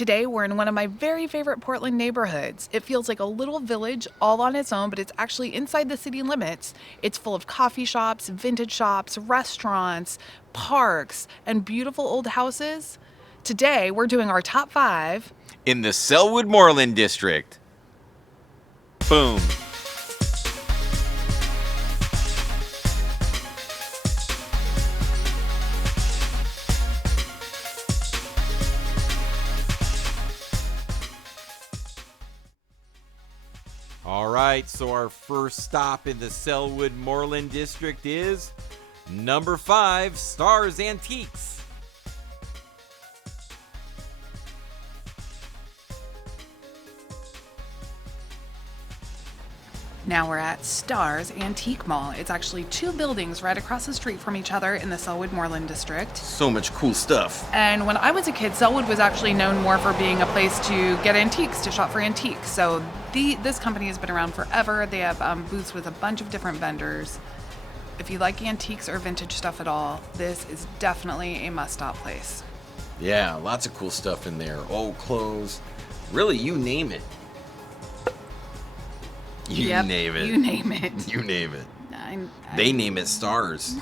Today, we're in one of my very favorite Portland neighborhoods. It feels like a little village all on its own, but it's actually inside the city limits. It's full of coffee shops, vintage shops, restaurants, parks, and beautiful old houses. Today, we're doing our top 5 in the Sellwood Moreland district. Boom. All right, so our first stop in the Sellwood Moreland district is number 5, Stars Antiques. Now we're at Stars Antique Mall. It's actually 2 buildings right across the street from each other in the Sellwood Moreland district. So much cool stuff. And when I was a kid, Sellwood was actually known more for being a place to get antiques, to shop for antiques. So this company has been around forever. They have booths with a bunch of different vendors. If you like antiques or vintage stuff at all, this is definitely a must-stop place. Yeah, lots of cool stuff in there. Old clothes. Really, you name it. You name it. You name it. You name it. They name it Stars.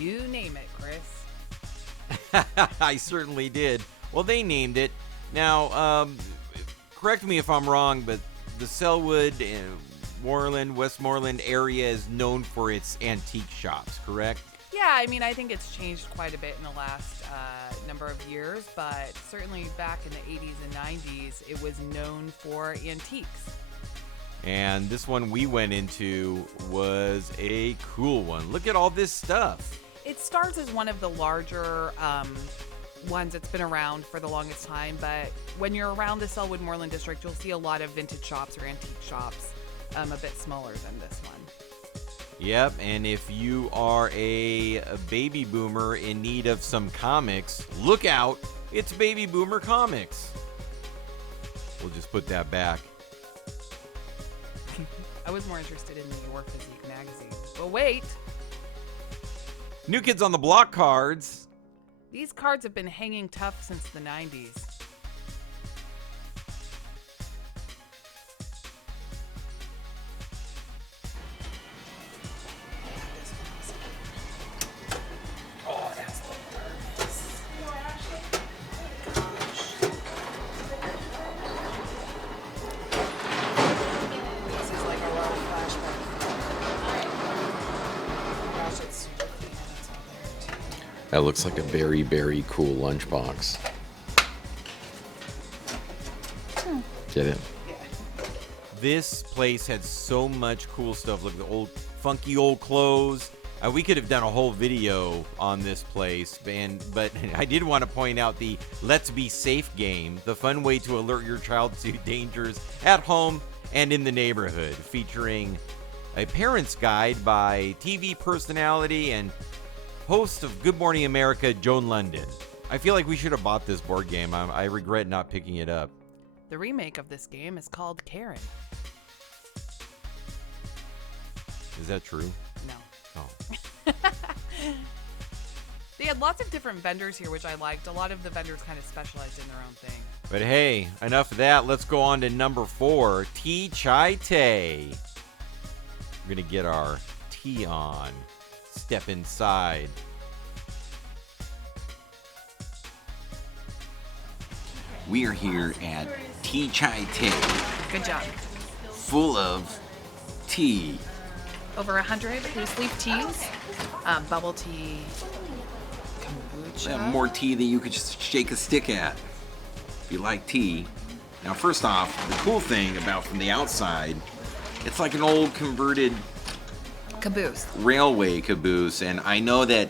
You name it, Chris. I certainly did. Well, they named it. Now, correct me if I'm wrong, but the Sellwood, Moreland, Westmoreland area is known for its antique shops, correct? Yeah, I mean, I think it's changed quite a bit in the last number of years, but certainly back in the 80s and 90s, it was known for antiques. And this one we went into was a cool one. Look at all this stuff. It starts as one of the larger ones that's been around for the longest time, but when you're around the Sellwood Moreland district, you'll see a lot of vintage shops or antique shops, a bit smaller than this one. Yep, and if you are a baby boomer in need of some comics, look out, it's Baby Boomer Comics. We'll just put that back. I was more interested in the Your Physique magazine. But wait! New Kids on the Block cards. These cards have been hanging tough since the 90s. Oh, that's the darkest. This is like a lot of flashback. Gosh, it's super clean and it's all there too. That looks like a very, very cool lunchbox. Get it? Yeah. This place had so much cool stuff. Look at the old, funky old clothes. We could have done a whole video on this place, but I did want to point out the Let's Be Safe game, the fun way to alert your child to dangers at home and in the neighborhood, featuring a parent's guide by TV personality and host of Good Morning America, Joan London. I feel like we should have bought this board game. I regret not picking it up. The remake of this game is called Karen. Is that true? No. Oh. They had lots of different vendors here, which I liked. A lot of the vendors kind of specialized in their own thing. But hey, enough of that. Let's go on to number 4, Tea Chai Tay. We're going to get our tea on. Step inside. We are here at Tea Chai Tay. Good job. Full of tea. Over 100 loose leaf teas, bubble tea, kombucha. More tea than you could just shake a stick at if you like tea. Now, first off, the cool thing about from the outside, it's like an old converted Caboose. railway caboose, and I know that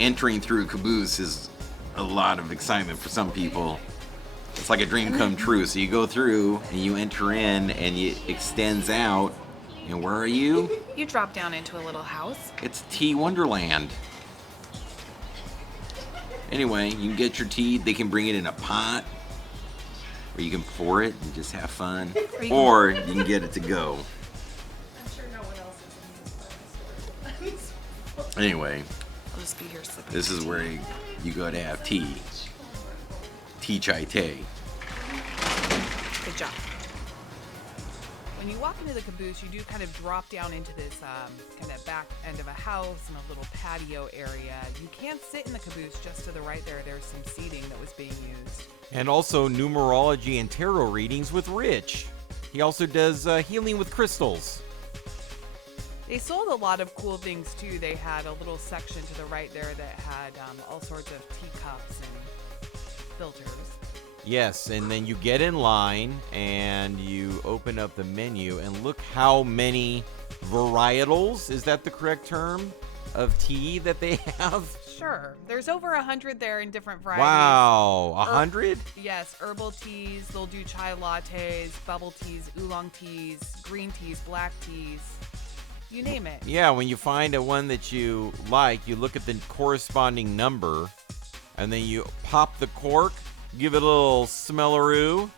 entering through a caboose is a lot of excitement for some people. It's like a dream come true. So you go through and you enter in and it extends out. And where are you? You drop down into a little house. It's Tea Wonderland. Anyway, you can get your tea. They can bring it in a pot, or you can pour it and just have fun, or you can get it to go. I'm sure no one else is in these. Anyway, I'll just be here sipping. this is where you go to have tea. Teach I Tay. Good job. When you walk into the caboose, you do kind of drop down into this kind of back end of a house and a little patio area. You can sit in the caboose just to the right there. There's some seating that was being used. And also numerology and tarot readings with Rich. He also does healing with crystals. They sold a lot of cool things too. They had a little section to the right there that had all sorts of teacups and filters. Yes, and then you get in line and you open up the menu and look how many varietals, is that the correct term, of tea that they have? Sure. There's over 100 there in different varieties. Wow, 100? Yes, herbal teas. They'll do chai lattes, bubble teas, oolong teas, green teas, black teas. You name it. Yeah, when you find a one that you like, you look at the corresponding number, and then you pop the cork, give it a little smellaroo,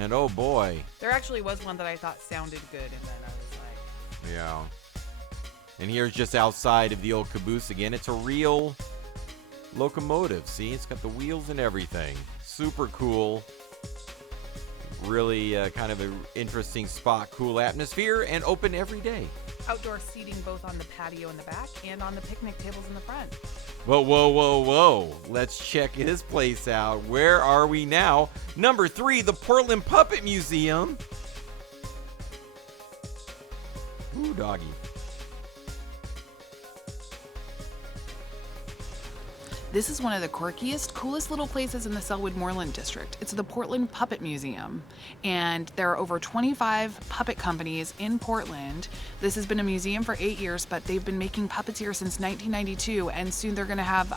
and oh boy. There actually was one that I thought sounded good, and then I was like... Yeah. And here's just outside of the old caboose again. It's a real locomotive. See, it's got the wheels and everything. Super cool. Really kind of an interesting spot, cool atmosphere, and open every day. Outdoor seating both on the patio in the back and on the picnic tables in the front. Whoa, whoa, whoa, whoa. Let's check this place out. Where are we now? Number 3, the Portland Puppet Museum. Ooh, doggy. This is one of the quirkiest, coolest little places in the Sellwood Moreland district. It's the Portland Puppet Museum, and there are over 25 puppet companies in Portland. This has been a museum for 8 years, but they've been making puppets here since 1992, and soon they're going to have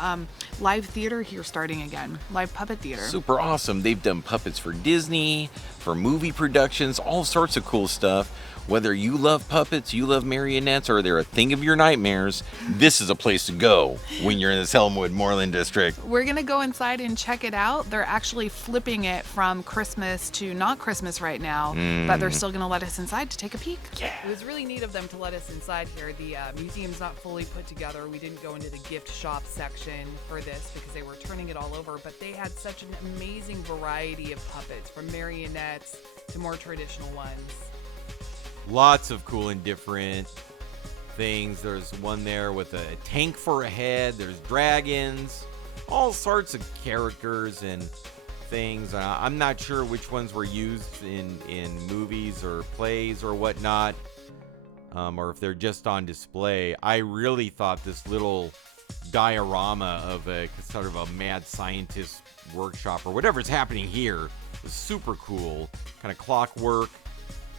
live theater here starting again, live puppet theater. Super awesome. They've done puppets for Disney, for movie productions, all sorts of cool stuff. Whether you love puppets, you love marionettes, or they're a thing of your nightmares, this is a place to go when you're in the Sellwood Moreland district. We're going to go inside and check it out. They're actually flipping it from Christmas to not Christmas right now, but they're still going to let us inside to take a peek. Yeah. It was really neat of them to let us inside here. The museum's not fully put together. We didn't go into the gift shop section for this because they were turning it all over, but they had such an amazing variety of puppets, from marionettes to more traditional ones. Lots of cool and different things. There's one there with a tank for a head. There's dragons, all sorts of characters and things. I'm not sure which ones were used in movies or plays or whatnot, or if they're just on display. I really thought this little diorama of a sort of a mad scientist workshop or whatever's happening here was super cool. Kind of clockwork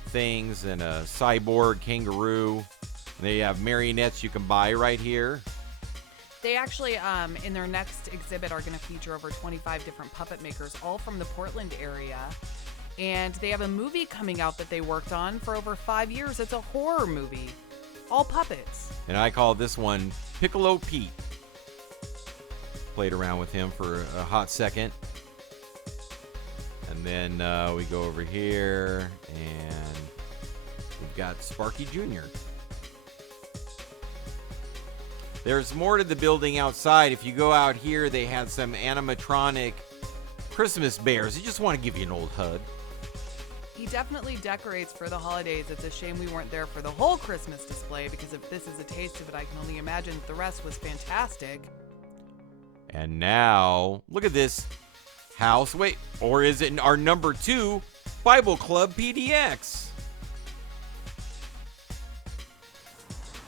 things and a cyborg kangaroo. They have marionettes you can buy right here. They actually, in their next exhibit, are going to feature over 25 different puppet makers, all from the Portland area. And they have a movie coming out that they worked on for over 5 years. It's a horror movie, all puppets. And I call this one Piccolo Pete. Played around with him for a hot second. And then we go over here and we've got Sparky Jr. There's more to the building outside. If you go out here, they had some animatronic Christmas bears. They just want to give you an old hug. He definitely decorates for the holidays. It's a shame we weren't there for the whole Christmas display, because if this is a taste of it, I can only imagine that the rest was fantastic. And now, look at this house. Wait, or is it our number 2 Bible Club BDX?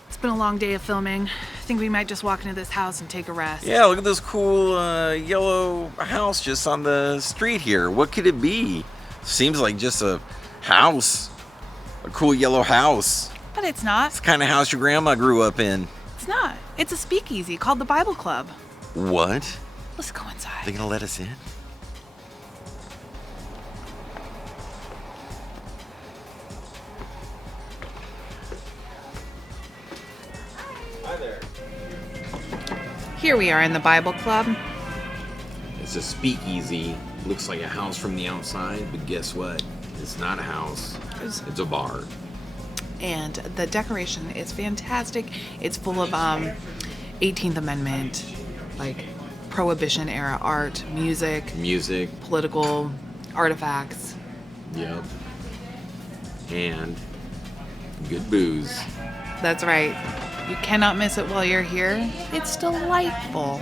It's been a long day of filming. I think we might just walk into this house and take a rest. Yeah, look at this cool yellow house just on the street here. What could it be? Seems like just a house. A cool yellow house. But it's not. It's the kind of house your grandma grew up in. It's not. It's a speakeasy called the Bible Club. What? Let's go inside. They gonna let us in? Hi there. Here we are in the Bible Club. It's a speakeasy. Looks like a house from the outside, but guess what? It's not a house. It's a bar. And the decoration is fantastic. It's full of 18th Amendment, like Prohibition era art, music, political artifacts. Yep. And good booze. That's right. You cannot miss it while you're here. It's delightful.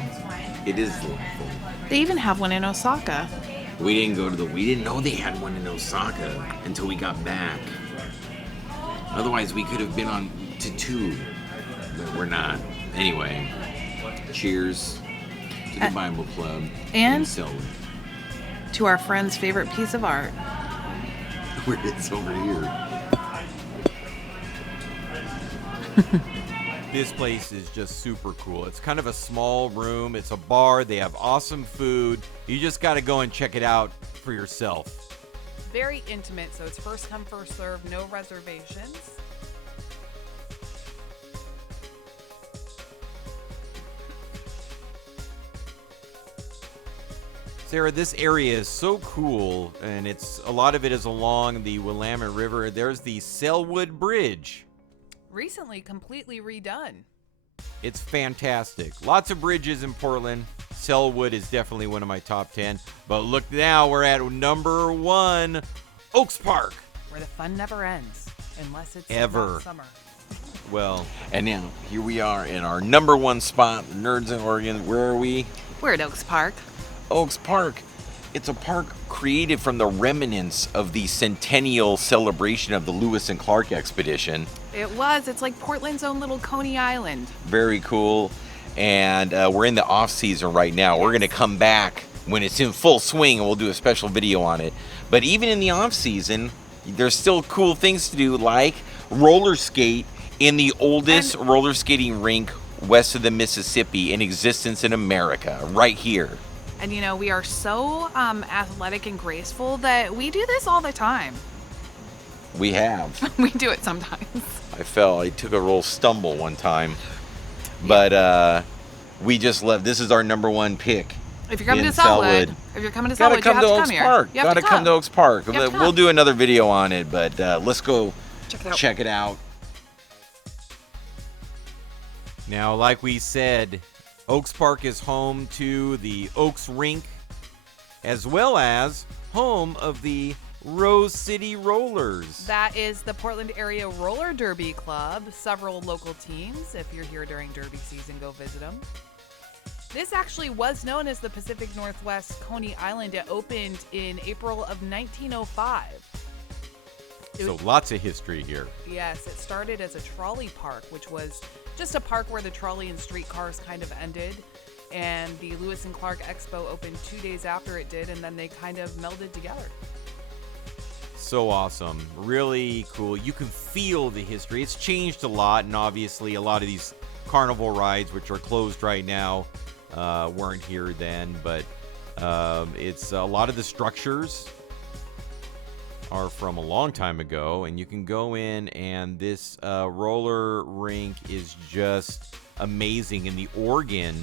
It is delightful. They even have one in Osaka. We didn't know they had one in Osaka until we got back. Otherwise, we could have been on to 2, but we're not. Anyway, cheers to the Bible Club and in Sellwood. To our friend's favorite piece of art. Where it's over here. This place is just super cool. It's kind of a small room. It's a bar. They have awesome food. You just got to go and check it out for yourself. Very intimate, so it's first come, first serve, no reservations. Sarah, this area is so cool, and a lot of it is along the Willamette River. There's the Sellwood Bridge. Recently completely redone. It's fantastic. Lots of bridges in Portland. Sellwood is definitely one of my top 10. But look now, we're at number 1, Oaks Park. Where the fun never ends, unless it's Ever. summer. Well, And now, here we are in our number 1 spot, Nerds in Oregon. Where are we? We're at Oaks Park. Oaks Park. It's a park created from the remnants of the centennial celebration of the Lewis and Clark expedition. It's like Portland's own little Coney Island. Very cool. And we're in the off season right now. We're going to come back when it's in full swing and we'll do a special video on it. But even in the off season, there's still cool things to do, like roller skate in the oldest roller skating rink west of the Mississippi in existence in America, right here. And you know, we are so athletic and graceful that we do this all the time. We have. We do it sometimes. I took a little stumble one time. But we just left. This is our number 1 pick. If you're coming to Sellwood. Sellwood, you have Gotta to come to Oaks here. Park. You have Gotta come to Oaks Park. You have to We'll come. do another video on it, but let's go Check it out. now, like we said, Oaks Park is home to the Oaks Rink, as well as home of the Rose City Rollers. That is the Portland Area Roller Derby Club. Several local teams. If you're here during Derby season, go visit them. This actually was known as the Pacific Northwest Coney Island. It opened in April of 1905. So lots of history here. Yes, it started as a trolley park, which was just a park where the trolley and streetcars kind of ended. And the Lewis and Clark Expo opened 2 days after it did, and then they kind of melded together. So awesome. Really cool. You can feel the history. It's changed a lot, and obviously a lot of these carnival rides, which are closed right now, weren't here then, but it's a lot of the structures are from a long time ago, and you can go in, and this roller rink is just amazing, and the organ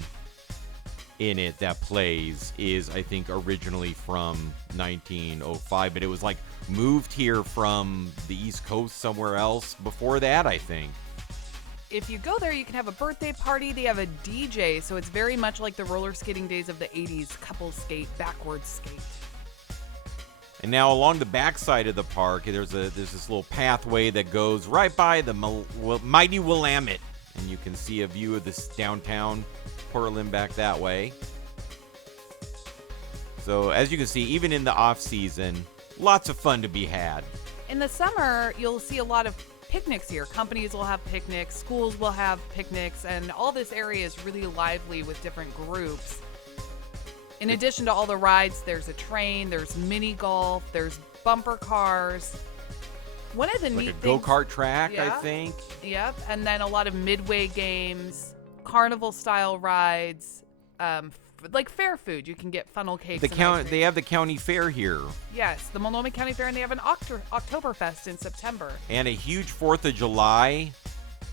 in it that plays is, I think, originally from 1905, but it was like moved here from the East Coast somewhere else before that, I think. If you go there, you can have a birthday party. They have a DJ, so it's very much like the roller skating days of the 80s. Couple skate, backwards skate. And now along the backside of the park, there's this little pathway that goes right by the mighty Willamette, and you can see a view of this downtown Portland back that way. So as you can see, even in the off season, lots of fun to be had. In the summer, you'll see a lot of picnics here. Companies will have picnics, schools will have picnics, and all this area is really lively with different groups. In addition to all the rides, there's a train, there's mini golf, there's bumper cars. One of the Like neat a things, go-kart track, I Yeah. think. Yep, and then a lot of midway games, carnival-style rides, like fair food. You can get funnel cakes. The and ice count, cream. they have the county fair here, Yes, the Multnomah County Fair, and they have an Oktoberfest in September. and a huge 4th of July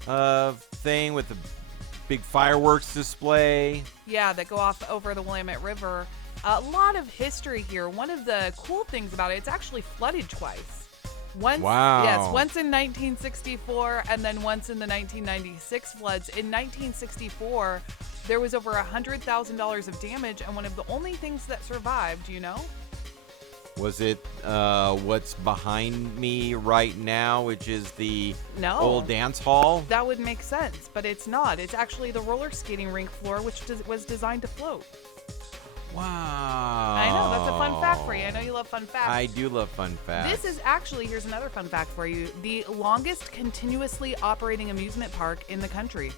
thing with the big fireworks display. Yeah, that go off over the Willamette River. A lot of history here. One of the cool things about it, it's actually flooded twice. Once, Wow. Yes, once in 1964 and then once in the 1996 floods. In 1964, There was over $100,000 of damage, and one of the only things that survived, you know? Was it what's behind me right now, which is the No. old dance hall? That would make sense, but it's not. It's actually the roller skating rink floor, which was designed to float. Wow. I know, that's a fun fact for you. I know you love fun facts. I do love fun facts. This is actually, here's another fun fact for you, the longest continuously operating amusement park in the country.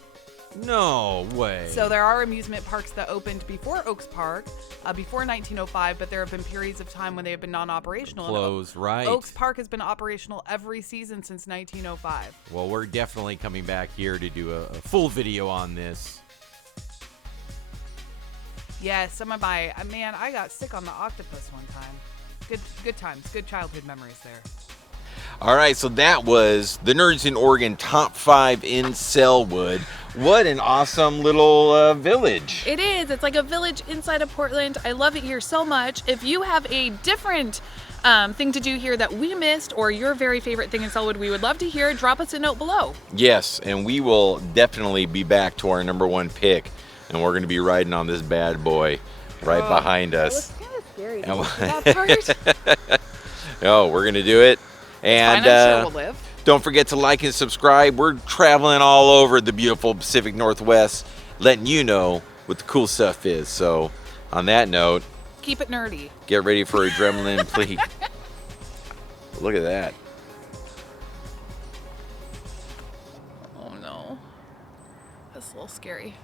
No way. So there are amusement parks that opened before Oaks Park, before 1905, but there have been periods of time when they have been non-operational. Closed, right. Oaks Park has been operational every season since 1905. Well, we're definitely coming back here to do a full video on this. Yeah, some of my, man, I got sick on the octopus one time. Good times, good childhood memories there. All right, so that was the Nerds in Oregon Top 5 in Sellwood. What an awesome little village. It is. It's like a village inside of Portland. I love it here so much. If you have a different thing to do here that we missed, or your very favorite thing in Sellwood, we would love to hear. Drop us a note below. Yes, and we will definitely be back to our #1 pick, and we're going to be riding on this bad boy right behind us. It was kind of scary to see that part. Oh, we're going to do it. And Fine, I'm sure we'll live. don't forget to like and subscribe. We're traveling all over the beautiful Pacific Northwest, letting you know what the cool stuff is. So, on that note, Keep it nerdy. get ready for adrenaline, please. Look at that. Oh no. That's a little scary.